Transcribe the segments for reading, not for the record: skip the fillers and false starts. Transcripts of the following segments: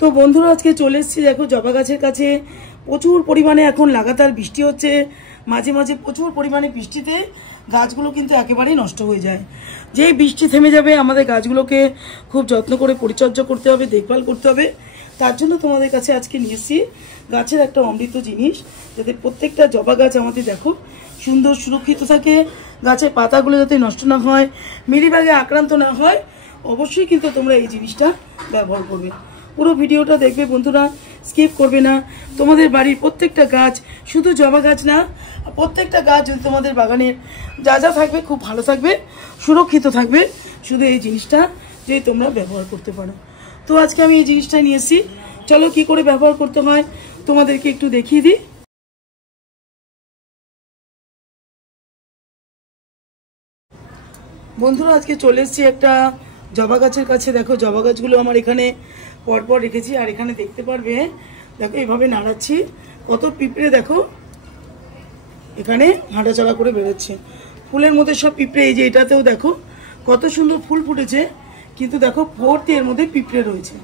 তো বন্ধুরা আজকে চলে এসেছি দেখো জবা গাছের কাছে। প্রচুর পরিমাণে এখন লাগাতার বৃষ্টি হচ্ছে, মাঝে মাঝে প্রচুর পরিমাণে বৃষ্টিতে গাছগুলো কিন্তু একেবারেই নষ্ট হয়ে যায়। যেই বৃষ্টি থেমে যাবে আমাদের গাছগুলোকে খুব যত্ন করে পরিচর্যা করতে হবে, দেখভাল করতে হবে। তার জন্য তোমাদের কাছে আজকে নিয়ে এসেছি গাছের একটা অমৃত জিনিস, যাতে প্রত্যেকটা জবা গাছ আমাদের দেখো সুন্দর সুরক্ষিত থাকে, গাছের পাতাগুলো যাতে নষ্ট না হয়, মিলিবাগে আক্রান্ত না হয়। অবশ্যই কিন্তু তোমরা এই জিনিসটা ব্যবহার করবে। পুরো ভিডিওটা দেখবে বন্ধুরা, স্কিপ করবে না। তোমাদের বাড়ির প্রত্যেকটা গাছ, শুধু জবা গাছ না, প্রত্যেকটা গাছ যদি তোমাদের বাগানের যা যা থাকবে খুব ভালো থাকবে, সুরক্ষিত থাকবে, শুধু এই জিনিসটা যদি তোমরা ব্যবহার করতে পারো। তো আজকে আমি এই জিনিসটা নিয়ে এসেছি, চলো কি করে ব্যবহার করতে হয় তোমাদেরকে একটু দেখিয়ে দিই। বন্ধুরা আজকে চলে এসেছি একটা জবা গাছের কাছে। দেখো জবা গাছগুলো আমার এখানে পরপর রেখেছি, আর এখানে দেখতে পারবে দেখো এইভাবে নাড়াচ্ছি, কত পিঁপড়ে দেখো এখানে হাঁটাচলা করে বেরোচ্ছে। ফুলের মধ্যে সব পিঁপড়ে, এই যে এটাতেও দেখো কত সুন্দর ফুল ফুটেছে, কিন্তু দেখো ভর্তি এর মধ্যে পিঁপড়ে রয়েছে।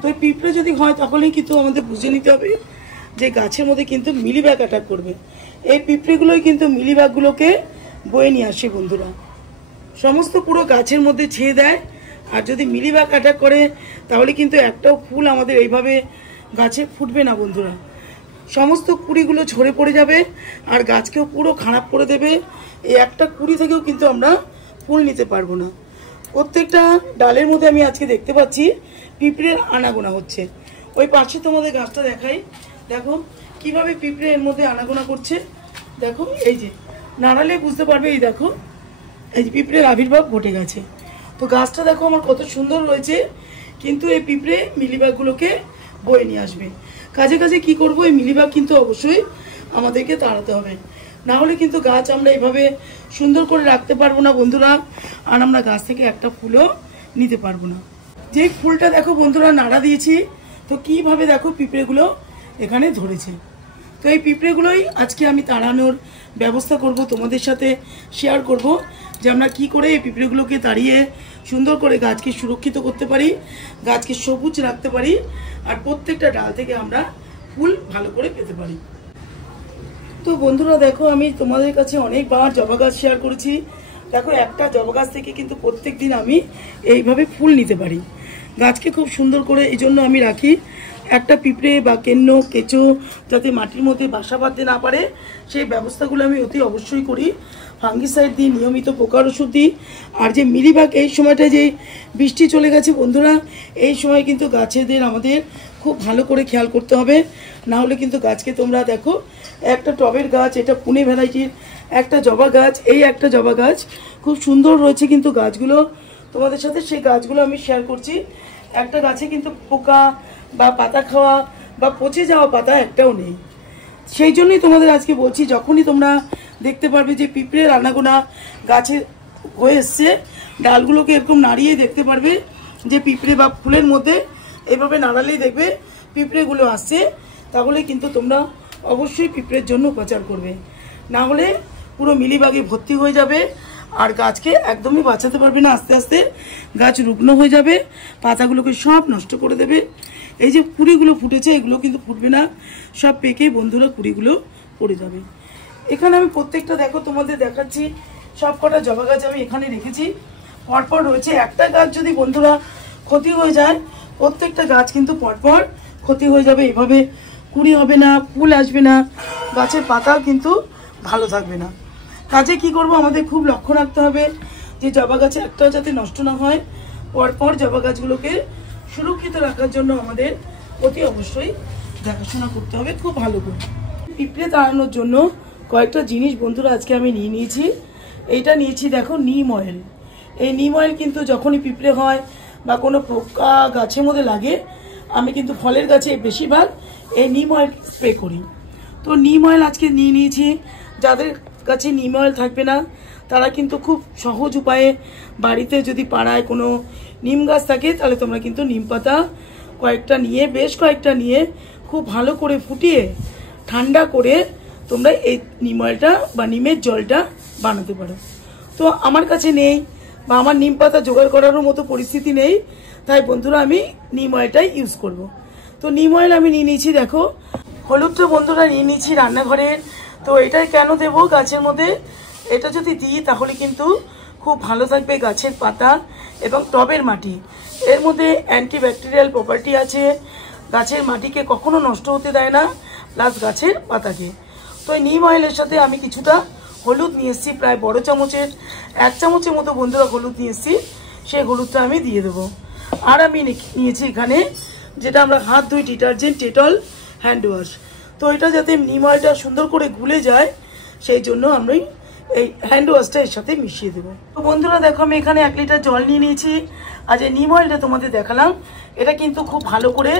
তো এই পিঁপড়ে যদি হয় তাহলেই কিন্তু আমাদের বুঝে নিতে হবে যে গাছের মধ্যে কিন্তু মিলিবাগ অ্যাটাক করবে। এই পিঁপড়েগুলোই কিন্তু মিলিবাগগুলোকে বয়ে নিয়ে আসে বন্ধুরা, সমস্ত পুরো গাছের মধ্যে ছেয়ে দেয়। আর যদি মিলিবাগ অ্যাটাক করে তাহলে কিন্তু একটাও ফুল আমাদের এইভাবে গাছে ফুটবে না বন্ধুরা, সমস্ত কুড়িগুলো ঝরে পড়ে যাবে আর গাছকেও পুরো খারাপ করে দেবে। এই একটা কুড়ি থেকেও কিন্তু আমরা ফুল নিতে পারবো না। প্রত্যেকটা ডালের মধ্যে আমি আজকে দেখতে পাচ্ছি পিঁপড়ের আনাগোনা হচ্ছে। ওই পাশে তোমাদের গাছটা দেখাই, দেখো কিভাবে পিঁপড়ে এর মধ্যে আনাগোনা করছে। দেখো এই যে নাড়ালে বুঝতে পারবে, এই দেখো এই যে পিঁপড়ের আবির্ভাব ঘটে গেছে। তো গাছটা দেখো আমার কত সুন্দর রয়েছে, কিন্তু এই পিঁপড়ে মিলিবাগগুলোকে বয়ে নিয়ে আসবে। কাজে কাজে কি করব, এই মিলিবাগ কিন্তু অবশ্যই আমাদেরকে তাড়াতে হবে, না হলে কিন্তু গাছ আমরা এইভাবে সুন্দর করে রাখতে পারবো না বন্ধুরা, আর আমরা গাছ থেকে একটা ফুলও নিতে পারবো না। যে ফুলটা দেখো বন্ধুরা নাড়া দিয়েছি, তো কিভাবে দেখো পিঁপড়েগুলো এখানে ধরেছে। তো এই পিঁপড়েগুলোই আজকে আমি তাড়ানোর ব্যবস্থা করব, তোমাদের সাথে শেয়ার করব যে আমরা কি করে এই পিঁপড়েগুলোকে তাড়িয়ে সুন্দর করে গাছকে সুরক্ষিত করতে পারি, গাছকে সবুজ রাখতে পারি, আর প্রত্যেকটা ডাল থেকে আমরা ফুল ভালো করে পেতে পারি। তো বন্ধুরা দেখো আমি তোমাদের কাছে অনেকবার জবা গাছ শেয়ার করেছি। দেখো একটা জবা গাছ থেকে কিন্তু প্রত্যেক দিন আমি এইভাবে ফুল নিতে পারি। গাছকে খুব সুন্দর করে এই জন্য আমি রাখি, একটা পিঁপড়ে বা কেঁচো যাতে মাটির মধ্যে বাসা বাঁধতে না পারে সেই ব্যবস্থাগুলো আমি অতি অবশ্যই করি। ফাঙ্গিসাইড দিই, নিয়মিত পোকার ওষুধ দিই। আর যে মিলিবাগ এই সময়টা যে বৃষ্টি চলে গেছে বন্ধুরা, এই সময় কিন্তু গাছেদের আমাদের খুব ভালো করে খেয়াল করতে হবে, না হলে কিন্তু গাছকে তোমরা দেখো একটা টবের গাছ, এটা পুনে ভ্যারাইটির একটা জবা গাছ, এই একটা জবা গাছ খুব সুন্দর রয়েছে, কিন্তু গাছগুলো তোমাদের সাথে সেই গাছগুলো আমি শেয়ার করছি। একটা গাছে কিন্তু পোকা বা পাতা খাওয়া বা পচে যাওয়া পাতা একটাও নেই। সেই জন্যই তোমাদের আজকে বলছি, যখনই তোমরা দেখতে পারবে যে পিঁপড়ের আনাগোনা গাছে হয়ে এসছে, ডালগুলোকে এরকম নাড়িয়ে দেখতে পারবে যে পিঁপড়ে বা ফুলের মধ্যে এভাবে নাড়ালেই দেখবে পিঁপড়েগুলো আসছে, তাহলে কিন্তু তোমরা অবশ্যই পিঁপড়ের জন্য উপচার করবে, না হলে পুরো মিলিবাগে ভর্তি হয়ে যাবে আর গাছকে একদমই বাঁচাতে পারবে না। আস্তে আস্তে গাছ রুগ্ন হয়ে যাবে, পাতাগুলোকে সব নষ্ট করে দেবে। এই যে কুড়িগুলো ফুটেছে এগুলো কিন্তু ফুটবে না, সব পেকে বন্ধুরা কুড়িগুলো পড়ে যাবে। এখানে আমি প্রত্যেকটা দেখো তোমাদের দেখাচ্ছি, সব কটা জবা গাছ আমি এখানে রেখেছি, পরপর রয়েছে। একটা গাছ যদি বন্ধুরা ক্ষতি হয়ে যায়, প্রত্যেকটা গাছ কিন্তু পরপর ক্ষতি হয়ে যাবে, এভাবে কুড়ি হবে না, ফুল আসবে না, গাছের পাতা কিন্তু ভালো থাকবে না। কাজে কি করব, আমাদের খুব লক্ষ্য রাখতে হবে যে জবা গাছে একটাও যাতে নষ্ট না হয়। পরপর জবা গাছগুলোকে সুরক্ষিত রাখার জন্য আমাদের অতি অবশ্যই দেখাশোনা করতে হবে খুব ভালো করে। পিঁপড়ে তাড়ানোর জন্য কয়েকটা জিনিস বন্ধুরা আজকে আমি নিয়েছি। এইটা নিয়েছি দেখো নিম অয়েল। এই নিম অয়েল কিন্তু যখনই পিঁপড়ে হয় বা কোনো পোকা গাছের মধ্যে লাগে, আমি কিন্তু ফলের গাছে বেশিরভাগ এই নিম অয়েল স্প্রে করি। তো নিম অয়েল আজকে নিয়েছি। যাদের কাছে নিম অয়েল থাকবে না তারা কিন্তু খুব সহজ উপায়ে বাড়িতে যদি পাড়ায় কোনো নিম গাছ থাকে, তাহলে তোমরা কিন্তু নিম পাতা বেশ কয়েকটা নিয়ে খুব ভালো করে ফুটিয়ে ঠান্ডা করে তোমরা এই নিম অয়েলটা বা নিমের জলটা বানাতে পারো। তো আমার কাছে নেই বা আমার নিম পাতা জোগাড় করারও মতো পরিস্থিতি নেই, তাই বন্ধুরা আমি নিম অয়েলটাই ইউজ করব। তো নিম অয়েল আমি নিয়ে নিয়েছি, দেখো হলুদটা বন্ধুরা নিয়ে নিয়েছি রান্নাঘরের। তো এটাই কেন দেবো গাছের মধ্যে, এটা যদি দিই তাহলে কিন্তু খুব ভালো থাকবে গাছের পাতা এবং টবের মাটি। এর মধ্যে অ্যান্টিব্যাকটেরিয়াল প্রপার্টি আছে, গাছের মাটিকে কখনো নষ্ট হতে দেয় না, প্লাস গাছের পাতাকে। তো এই নিম অয়েলের সাথে আমি কিছুটা হলুদ নিয়ে এসেছি, প্রায় বড় চামচের 1 চামচের মতো বন্ধুরা হলুদ নিয়ে এসেছি, সেই হলুদটা আমি দিয়ে দেবো। আর আমি নিয়েছি এখানে যেটা আমরা হাত ধুই ডিটারজেন্ট ডেটল হ্যান্ড ওয়াশ। তো এটা যাতে নিম অয়েলটা সুন্দর করে গুলে যায় সেই জন্য আমি এই হ্যান্ড ওয়াশটা এর সাথে মিশিয়ে দেবো। তো বন্ধুরা দেখো আমি এখানে 1 লিটার জল নিয়ে নিয়েছি। আর যে নিম অয়েলটা তোমাদের দেখালাম এটা কিন্তু খুব ভালো করে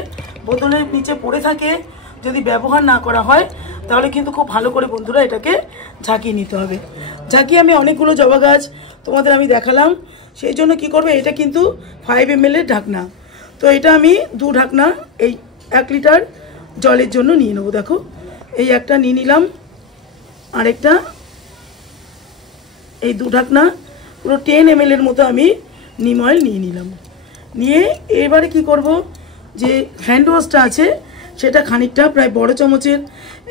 বোতলের নিচে পড়ে থাকে, যদি ব্যবহার না করা হয় তাহলে কিন্তু খুব ভালো করে বন্ধুরা এটাকে ঝাঁকিয়ে নিতে হবে। ঝাঁকিয়ে আমি অনেকগুলো জবা গাছ তোমাদের আমি দেখালাম, সেই জন্য কি করবে, এটা কিন্তু 5 ml এর ঢাকনা। তো এটা আমি 2 ঢাকনা এই 1 লিটার জলের জন্য নিয়ে নেবো। দেখো এই একটা নিয়ে নিলাম, আরেকটা এই 2 ঢাকনা পুরো 10 ml এর মতো আমি নিম অয়েল নিয়ে নিলাম। নিয়ে এবারে কি করব, যে হ্যান্ড ওয়াশটা আছে সেটা খানিকটা প্রায় বড় চামচের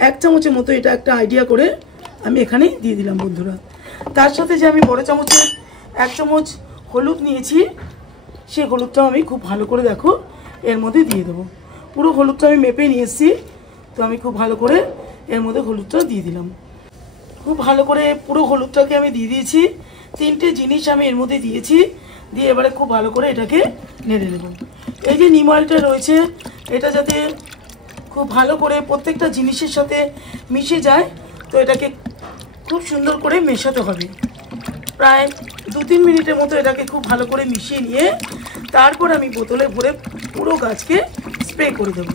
1 চামচের মতো এটা একটা আইডিয়া করে আমি এখানে দিয়ে দিলাম বন্ধুরা। তার সাথে যে আমি বড় চামচের 1 চামচ হলুদ নিয়েছি, সেই হলুদটাও আমি খুব ভালো করে দেখো এর মধ্যে দিয়ে দেবো। পুরো হলুদটা আমি মেপে নিয়ে এসেছি, তো আমি খুব ভালো করে এর মধ্যে হলুদটা দিয়ে দিলাম। খুব ভালো করে পুরো হলুদটাকে আমি দিয়ে দিয়েছি। 3টে জিনিস আমি এর মধ্যে দিয়েছি, দিয়ে এবারে খুব ভালো করে এটাকে নেড়ে নেব। এই যে নিম অয়েলটা রয়েছে এটা যাতে খুব ভালো করে প্রত্যেকটা জিনিসের সাথে মিশে যায়, তো এটাকে খুব সুন্দর করে মেশাতে হবে। প্রায় 2-3 মিনিটের মতো এটাকে খুব ভালো করে মিশিয়ে নিয়ে তারপর আমি বোতলে ভরে পুরো গাছকে স্প্রে করে দেবো।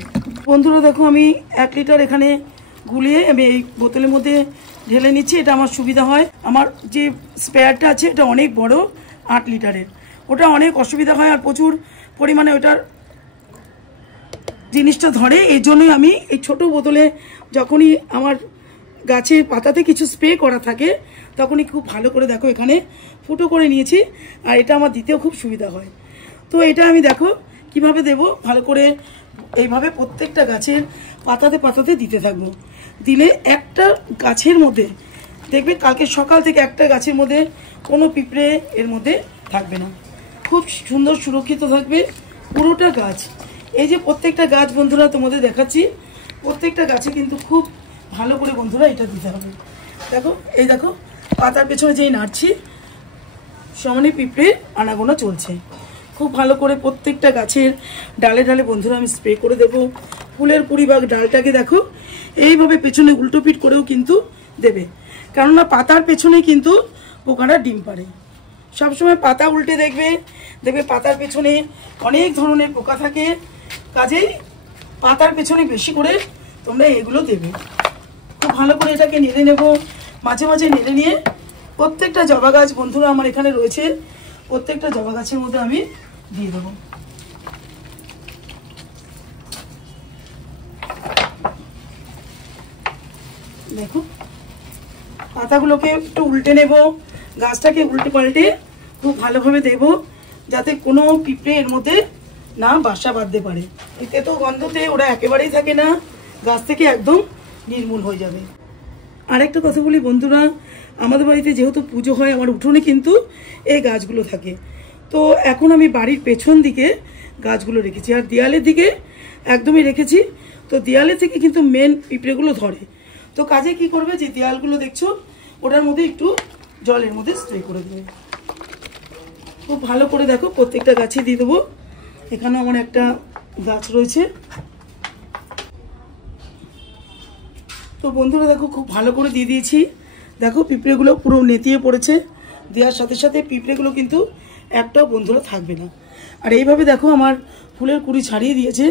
বন্ধুরা দেখো আমি 1 লিটার এখানে গুলিয়ে আমি এই বোতলের মধ্যে ঢেলে নিচ্ছি। এটা আমার সুবিধা হয়, আমার যে স্পেয়ারটা আছে এটা অনেক বড় 8 লিটারের, ওটা অনেক অসুবিধা হয় আর প্রচুর পরিমাণে ওটার জিনিসটা ধরে। এই জন্যই আমি এই ছোট বোতলে যখনই আমার গাছের পাতাতে কিছু স্প্রে করা থাকে তখনই খুব ভালো করে দেখো এখানে ফুটো করে নিয়েছি, আর এটা আমার দিতেও খুব সুবিধা হয়। তো এটা আমি দেখো কিভাবে দেব, ভালো করে এইভাবে প্রত্যেকটা গাছের পাতাতে পাতাতে দিতে থাকবো। দিলে একটা গাছের মধ্যে দেখবে কালকে সকাল থেকে একটা গাছের মধ্যে কোনো পিঁপড়ে এর মধ্যে থাকবে না, খুব সুন্দর সুরক্ষিত থাকবে পুরোটা গাছ। এই যে প্রত্যেকটা গাছ বন্ধুরা তোমাদের দেখাচ্ছি, প্রত্যেকটা গাছে কিন্তু খুব ভালো করে বন্ধুরা এটা দিতে হবে। দেখো এই দেখো পাতার পেছনে যেই নাড়ছি সমানে পিঁপড়ে আনাগোনা চলছে। খুব ভালো করে প্রত্যেকটা গাছের ডালে ডালে বন্ধুরা আমি স্প্রে করে দেব। ফুলের কুড়ি ভাগ ডালটাকে দেখো এইভাবে পেছনে উল্টোপিট করেও কিন্তু দেবে, কেননা পাতার পেছনে কিন্তু পোকারা ডিম পাড়ে। সবসময় পাতা উল্টে দেখবে, দেখবে পাতার পেছনে অনেক ধরনের পোকা থাকে, কাজেই পাতার পেছনে বেশি করে তোমরা এগুলো দেবে। খুব ভালো করে এটাকে নেড়ে নেব, মাঝে মাঝে নেড়ে নিয়ে প্রত্যেকটা জবা গাছ বন্ধুরা আমার এখানে রয়েছে, প্রত্যেকটা জবা গাছের মধ্যে আমি দিয়ে দেবো। দেখো পাতাগুলোকে একটু উল্টে নেব, গাছটাকে উল্টে পাল্টে খুব ভালোভাবে দেব যাতে কোনো পিঁপড়ে এর মধ্যে না বাসা বাঁধতে পারে। এতে তো গন্ধতে ওরা একেবারেই থাকে না, গাছ থেকে একদম নির্মূল হয়ে যাবে। আরেকটা কথা বলি বন্ধুরা, আমাদের বাড়িতে যেহেতু পুজো হয় আমার উঠোনে কিন্তু এই গাছগুলো থাকে। তো এখন আমি বাড়ির পেছন দিকে গাছগুলো রেখেছি, আর দেয়ালের দিকে একদমই রেখেছি। তো দেয়ালে থেকে কিন্তু মেন পিঁপড়েগুলো ধরে। তো কাজে কি করবে, যে দেয়ালগুলো দেখছো ওটার মধ্যে একটু জলের মধ্যে স্প্রে করে দেবে। খুব ভালো করে দেখো প্রত্যেকটা গাছে দিয়ে দেবো। এখানে আমার একটা গাছ রয়েছে। তো বন্ধুরা দেখো খুব ভালো করে দিয়ে দিয়েছি। দেখো পিঁপড়েগুলো পুরো নেতিয়ে পড়েছে, দেওয়ার সাথে সাথে পিঁপড়েগুলো কিন্তু একটাও বন্ধুরা থাকবে না। আর এইভাবে দেখো আমার ফুলের কুড়ি ছাড়িয়ে দিয়েছে,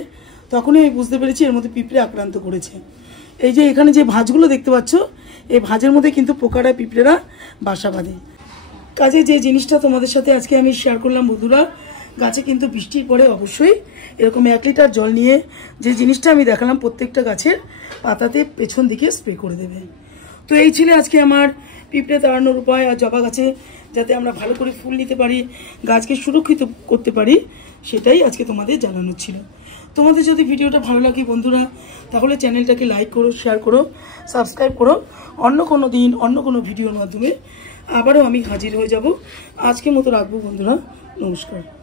তখনই আমি বুঝতে পেরেছি এর মধ্যে পিঁপড়ে আক্রান্ত করেছে। এই যে এখানে যে ভাঁজগুলো দেখতে পাচ্ছ, এই ভাঁজের মধ্যে কিন্তু পোকারা পিঁপড়েরা বাসা বাঁধে। কাজে যে জিনিসটা তোমাদের সাথে আজকে আমি শেয়ার করলাম বন্ধুরা, গাছে কিন্তু বৃষ্টির পরে অবশ্যই এরকম 1 লিটার জল নিয়ে যে জিনিসটা আমি দেখালাম প্রত্যেকটা গাছের পাতাতে পেছন দিকে স্প্রে করে দেবে। তো এই ছিল আজকে আমার পিঁপড়ে তাড়ানোর উপায়, আর জবা গাছে যাতে আমরা ভালো করে ফুল নিতে পারি, গাছকে সুরক্ষিত করতে পারি, সেটাই আজকে তোমাদের জানানোর ছিল। তোমাদের যদি ভিডিওটা ভালো লাগে বন্ধুরা, তাহলে চ্যানেলটাকে লাইক করো, শেয়ার করো, সাবস্ক্রাইব করো। অন্য কোনো দিন অন্য কোনো ভিডিওর মাধ্যমে আবারও আমি হাজির হয়ে যাব। আজকের মতো রাখবো বন্ধুরা, নমস্কার।